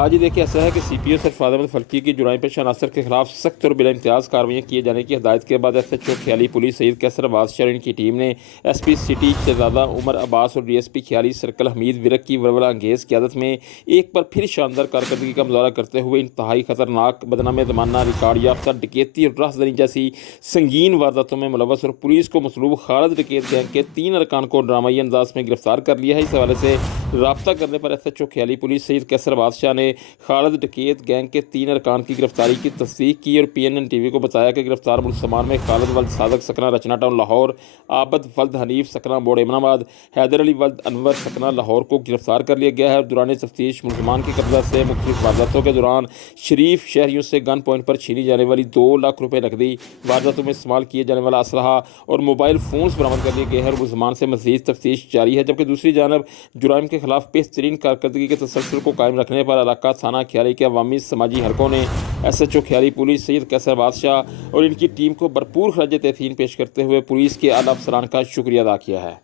آج ہی دیکھیں ایسا ہے کہ سی پی او سرفراز احمد فلکی کی جرائم پیشہ عناصر کے خلاف سخت اور بلا امتیاز کارروائیاں کیے جانے کی ہدایت کے بعد ایس ایچ او کھیالی پولیس سید کیسر بادشاہ اور ان کی ٹیم نے ایس پی سٹی شہزادہ عمر عباس اور ڈی ایس پی کھیالی سرکل حمید ورک کی ولولہ انگیز قیادت میں ایک بار پھر شاندار کارکردگی کا مظاہرہ کرتے ہوئے انتہائی خطرناک بدنام زمانہ ریکارڈ یافتہ ڈکیتی اور راہداری جیسی سنگین وارداتوں میں ملوث اور پولیس کو مطلوب خالد ڈکیت گینگ کے 3 ارکان کو ڈرامائی انداز میں گرفتار کر لیا ہے۔ اس حوالے سے رابطہ کرنے پر ایس ایچ او کھیالی پولیس سید کیسر بادشاہ نے خالد ڈکیت گینگ کے 3 ارکان کی گرفتاری کی تصدیق کی اور پی این این ٹی وی کو بتایا کہ گرفتار ملزمان میں خالد ولد صادق سکنہ رچنا ٹاؤن لاہور، عابد ولد حنیف سکنہ بوڑ امن آباد، حیدر علی ولد انور سکنہ لاہور کو گرفتار کر لیا گیا ہے اور دوران تفتیش ملزمان کے قبضہ سے مختلف وارداتوں کے دوران شریف شہریوں سے گن پوائنٹ پر چھینی جانے والی 2 لاکھ روپے نقدی، وارداتوں میں استعمال کیے جانے والا اسلحہ اور موبائل فونز برآمد کر لیے گئے ہیں اور ملزمان سے مزید تفتیش جاری ہے، جبکہ دوسری جانب جرائم کے خلاف بہترین کارکردگی کے تسلسل کو قائم رکھنے پر علاقہ تھانہ کھیالی کے عوامی سماجی حلقوں نے ایس ایچ او کھیالی پولیس سید کیسر بادشاہ اور ان کی ٹیم کو بھرپور خراج تحسین پیش کرتے ہوئے پولیس کے اعلیٰ افسران کا شکریہ ادا کیا ہے۔